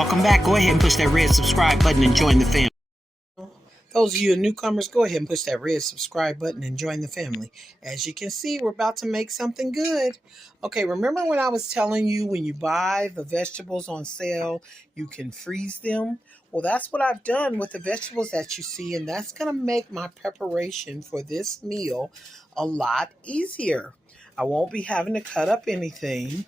Welcome back. Go ahead and push that red subscribe button and join the family. Those of you newcomers, go ahead and push that red subscribe button and join the family. As you can see, we're about to make something good. Okay, remember when I was telling you when you buy the vegetables on sale, you can freeze them? Well, that's what I've done with the vegetables that you see, and that's going to make my preparation for this meal a lot easier. I won't be having to cut up anything,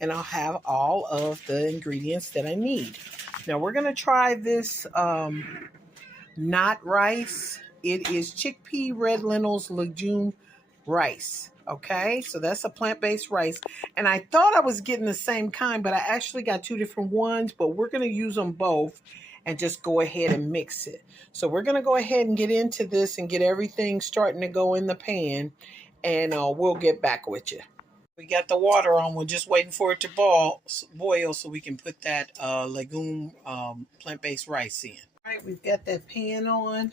and I'll have all of the ingredients that I need. Now, we're going to try this not rice. It is chickpea, red lentils, legume rice. Okay, so that's a plant-based rice. And I thought I was getting the same kind, but I actually got two different ones, but we're going to use them both and just go ahead and mix it. So we're going to go ahead and get into this and get everything starting to go in the pan, and we'll get back with you. We got the water on. We're just waiting for it to boil so we can put that legume plant-based rice in. All right, we've got that pan on.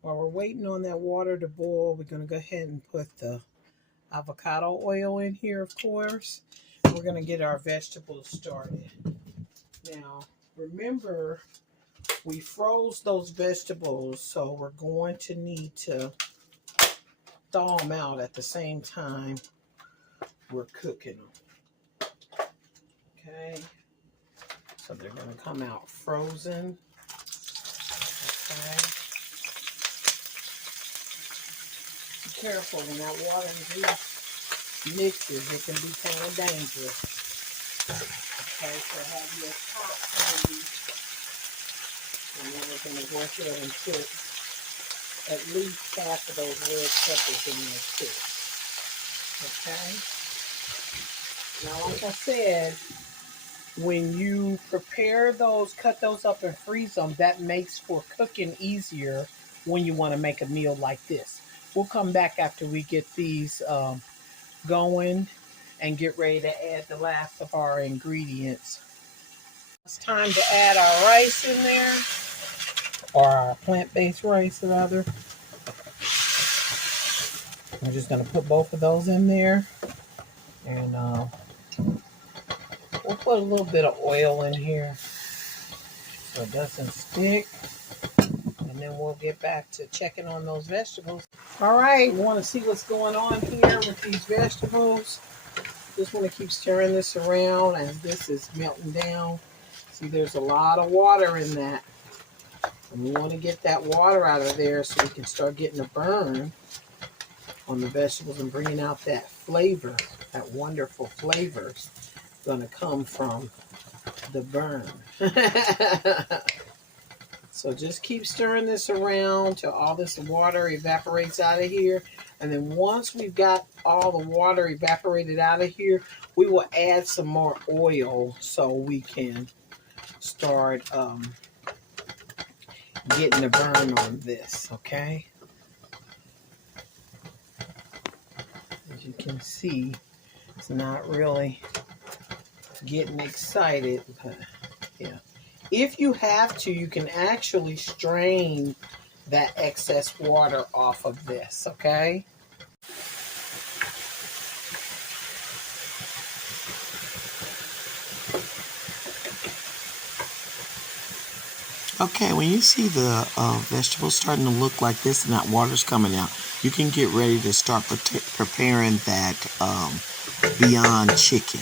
While we're waiting on that water to boil, we're going to go ahead and put the avocado oil in here, of course. We're going to get our vegetables started. Now, remember, we froze those vegetables, so we're going to need to thaw them out at the same time we're cooking them. Okay, so they're going to come out frozen. Okay. Be careful when that water and grease mixes, it can be kind of dangerous. Okay, so have your top handy, and then we're going to go ahead and put at least half of those red peppers in there too. Okay. Now, like I said, when you prepare those, cut those up and freeze them, that makes for cooking easier when you want to make a meal like this. We'll come back after we get these going and get ready to add the last of our ingredients. It's time to add our rice in there, or our plant-based rice rather. I'm just going to put both of those in there, and we'll put a little bit of oil in here so it doesn't stick, and then we'll get back to checking on those vegetables. All right, we want to see what's going on here with these vegetables. Just want to keep stirring this around as this is melting down. See, there's a lot of water in that, and we want to get that water out of there so we can start getting a burn on the vegetables and bringing out that flavor, that wonderful flavor going to come from the burn. So just keep stirring this around till all this water evaporates out of here. And then once we've got all the water evaporated out of here, we will add some more oil so we can start getting the burn on this, okay? As you can see, it's not really getting excited, but yeah. If you have to, you can actually strain that excess water off of this, okay? Okay, when you see the vegetables starting to look like this and that water's coming out, you can get ready to start preparing that Beyond chicken.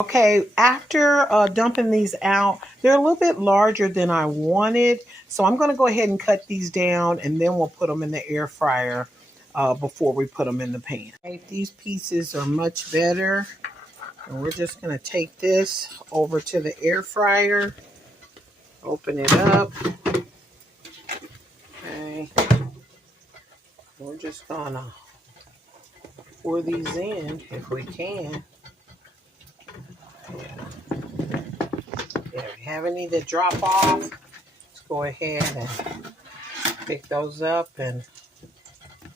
Okay, after dumping these out, they're a little bit larger than I wanted. So I'm going to go ahead and cut these down, and then we'll put them in the air fryer before we put them in the pan. Okay, these pieces are much better. And we're just going to take this over to the air fryer. Open it up. Okay. We're just going to pour these in if we can. If you have any that drop off, let's go ahead and pick those up and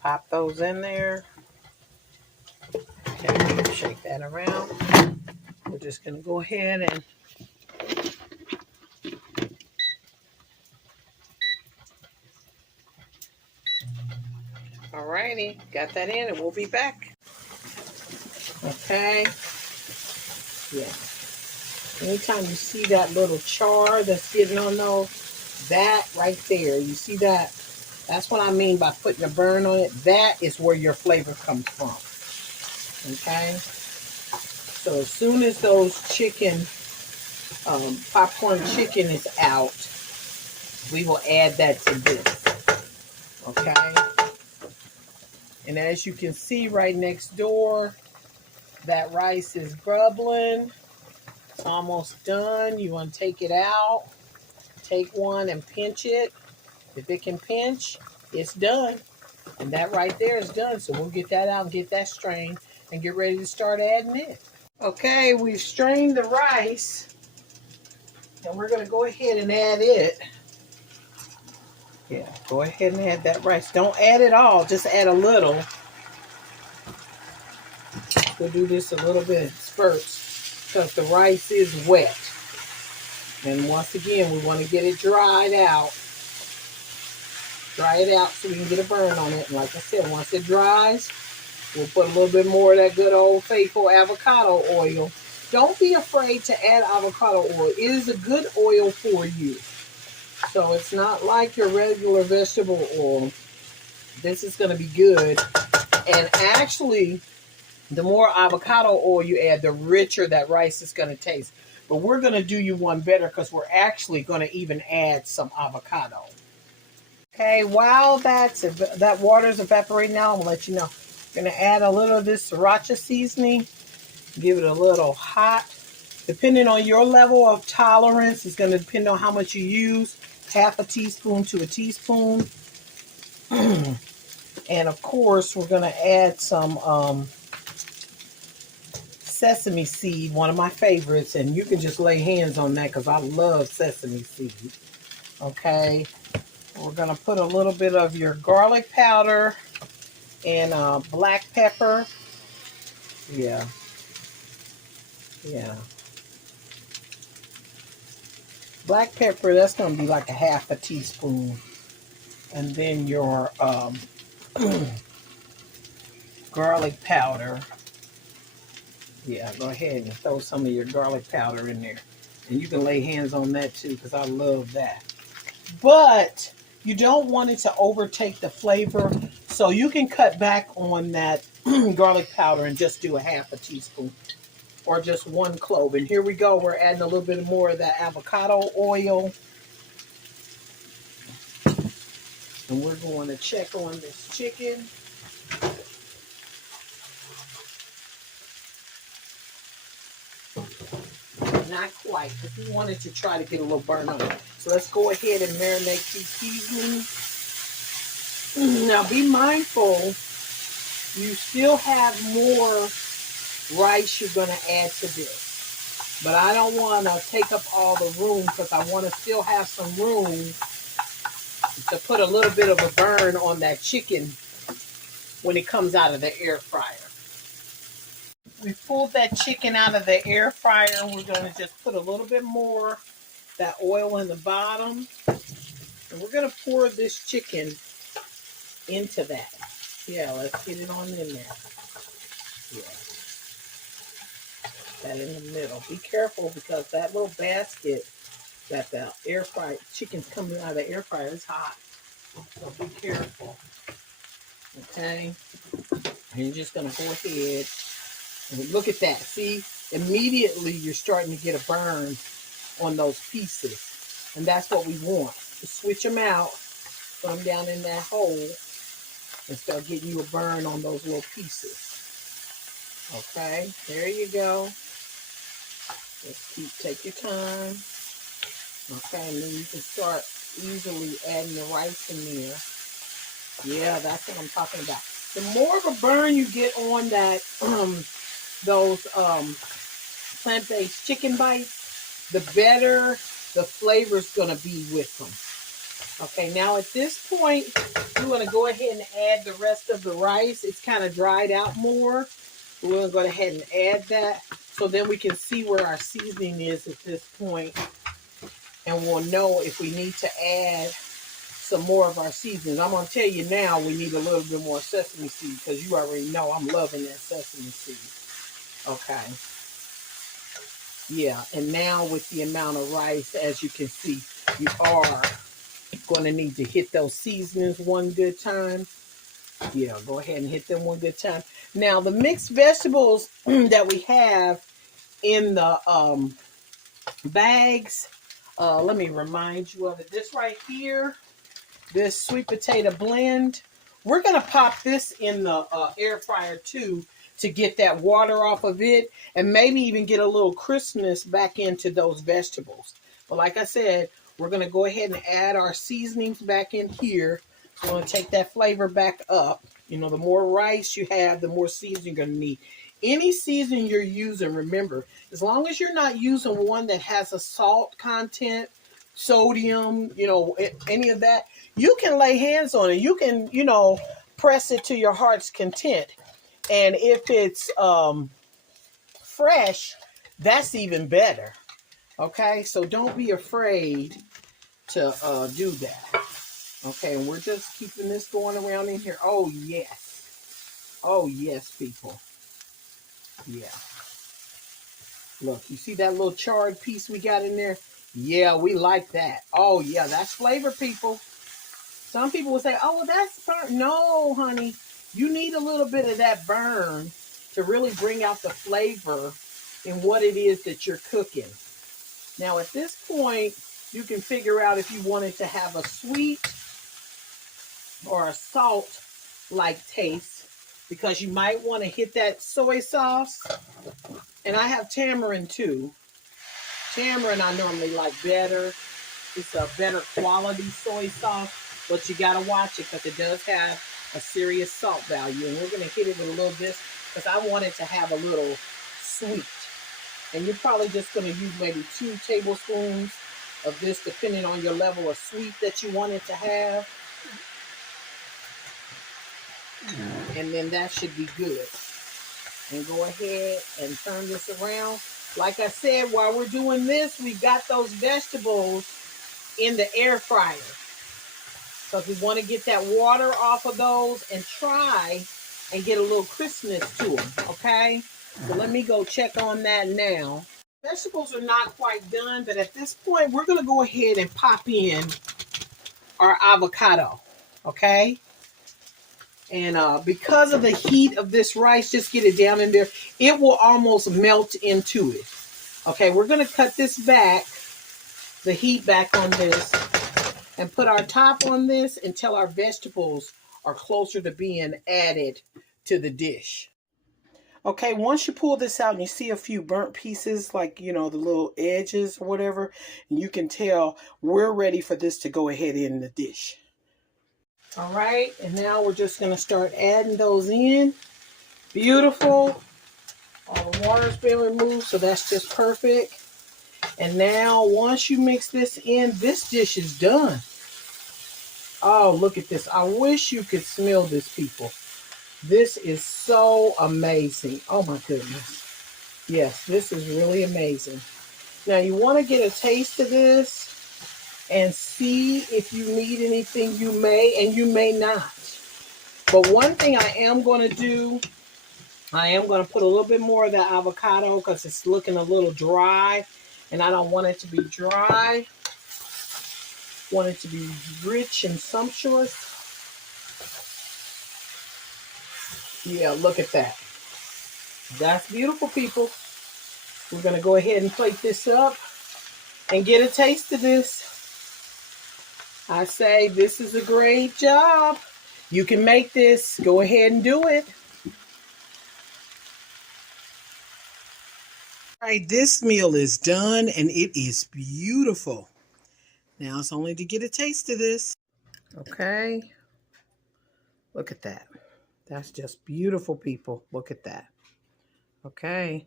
pop those in there. Okay, shake that around. We're just going to go ahead and alrighty, got that in, and we'll be back. Okay. Yeah. Anytime you see that little char that's getting on those, that right there, you see that? That's what I mean by putting a burn on it. That is where your flavor comes from. Okay? So as soon as those popcorn chicken is out, we will add that to this. Okay? And as you can see right next door, that rice is bubbling. It's almost done. You want to take it out. Take one and pinch it. If it can pinch, it's done. And that right there is done. So we'll get that out and get that strained and get ready to start adding it. Okay, we've strained the rice. And we're going to go ahead and add it. Yeah, go ahead and add that rice. Don't add it all. Just add a little. We'll do this a little bit in spurts because the rice is wet. And once again, we want to get it dried out. Dry it out so we can get a burn on it. And like I said, once it dries, we'll put a little bit more of that good old faithful avocado oil. Don't be afraid to add avocado oil. It is a good oil for you. So it's not like your regular vegetable oil. This is going to be good. And actually, the more avocado oil you add, the richer that rice is going to taste. But we're going to do you one better because we're actually going to even add some avocado. Okay, while that water's evaporating now, I'm going to let you know. I'm going to add a little of this sriracha seasoning. Give it a little hot. Depending on your level of tolerance, it's going to depend on how much you use. Half a teaspoon to a teaspoon. And of course, we're going to add some sesame seed, one of my favorites. And you can just lay hands on that because I love sesame seed. Okay. We're going to put a little bit of your garlic powder and black pepper. Yeah. Yeah. Black pepper, that's going to be like a half a teaspoon. And then your garlic powder. Yeah, go ahead and throw some of your garlic powder in there. And you can lay hands on that too because I love that. But you don't want it to overtake the flavor. So you can cut back on that garlic powder and just do a half a teaspoon. Or just one clove. And here we go. We're adding a little bit more of that avocado oil. And we're going to check on this chicken. Not quite, because we wanted to try to get a little burn on it. So let's go ahead and marinate these seasonings. Now be mindful, you still have more rice you're going to add to this. But I don't want to take up all the room because I want to still have some room to put a little bit of a burn on that chicken when it comes out of the air fryer. We pulled that chicken out of the air fryer and we're going to just put a little bit more that oil in the bottom. And we're going to pour this chicken into that. Yeah, let's get it on in there. Yeah. That in the middle. Be careful because that little basket that the air fryer chicken's coming out of the air fryer is hot. So be careful. Okay. And you're just going to go ahead and look at that. See, immediately you're starting to get a burn on those pieces. And that's what we want. To switch them out, put them down in that hole, and start getting you a burn on those little pieces. Okay, there you go. Take your time. Okay, and then you can start easily adding the rice in there. Yeah, that's what I'm talking about. The more of a burn you get on that, those plant-based chicken bites, the better the flavor's gonna be with them. Okay, now at this point, we're gonna go ahead and add the rest of the rice. It's kind of dried out more. We're gonna go ahead and add that so then we can see where our seasoning is at this point, and we'll know if we need to add some more of our seasonings. I'm gonna tell you now we need a little bit more sesame seed because you already know I'm loving that sesame seed. Okay. Yeah, and now with the amount of rice, as you can see, you are going to need to hit those seasonings one good time. Yeah, go ahead and hit them one good time. Now, the mixed vegetables that we have in the bags, let me remind you of it. This right here, this sweet potato blend, we're going to pop this in the air fryer too to get that water off of it and maybe even get a little crispness back into those vegetables. But like I said, we're going to go ahead and add our seasonings back in here. So we're going to take that flavor back up. You know, the more rice you have, the more seasoning you're going to need. Any seasoning you're using, remember, as long as you're not using one that has a salt content, sodium, you know, any of that, you can lay hands on it. You can, you know, press it to your heart's content. And if it's fresh, that's even better. Okay, so don't be afraid to do that. Okay, and we're just keeping this going around in here. Oh, yes. Oh, yes, people. Yeah. Look, you see that little charred piece we got in there? Yeah, we like that. Oh, yeah, that's flavor, people. Some people will say, oh, well, that's burnt. No, honey. You need a little bit of that burn to really bring out the flavor in what it is that you're cooking. Now, at this point, you can figure out if you wanted to have a sweet or a salt-like taste, because you might want to hit that soy sauce. And I have tamarind, too. Tamarind I normally like better. It's a better quality soy sauce, but you got to watch it because it does have a serious salt value. And we're going to hit it with a little bit because I want it to have a little sweet. And you're probably just going to use maybe 2 tablespoons of this, depending on your level of sweet that you want it to have. And then that should be good. And go ahead and turn this around. Like I said, while we're doing this, we've got those vegetables in the air fryer. Because we want to get that water off of those and try and get a little crispness to them, okay? So let me go check on that now. Vegetables are not quite done, but at this point, we're going to go ahead and pop in our avocado, okay? And because of the heat of this rice, just get it down in there. It will almost melt into it. Okay, we're going to cut this back, the heat back on this, and put our top on this until our vegetables are closer to being added to the dish. Okay, once you pull this out and you see a few burnt pieces, like, you know, the little edges or whatever, and you can tell we're ready for this to go ahead in the dish. All right, and now we're just going to start adding those in. Beautiful. All the water's been removed, so that's just perfect. And now, once you mix this in, this dish is done. Oh, look at this. I wish you could smell this, people. This is so amazing. Oh, my goodness. Yes, this is really amazing. Now, you want to get a taste of this and see if you need anything. You may and you may not. But one thing I am going to do, I am going to put a little bit more of that avocado because it's looking a little dry. And I don't want it to be dry. I want it to be rich and sumptuous. Yeah, look at that. That's beautiful, people. We're going to go ahead and plate this up and get a taste of this. I say this is a great job. You can make this. Go ahead and do it. All right, this meal is done and it is beautiful. Now it's only to get a taste of this. Okay. Look at that. That's just beautiful, people. Look at that. Okay.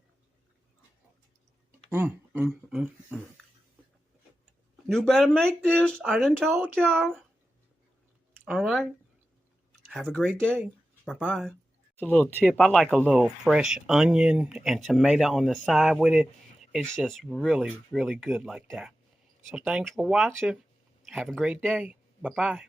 You better make this. I done told y'all. All right. Have a great day. Bye-bye. A little tip. I like a little fresh onion and tomato on the side with it. It's just really, really good like that. So thanks for watching. Have a great day. Bye-bye.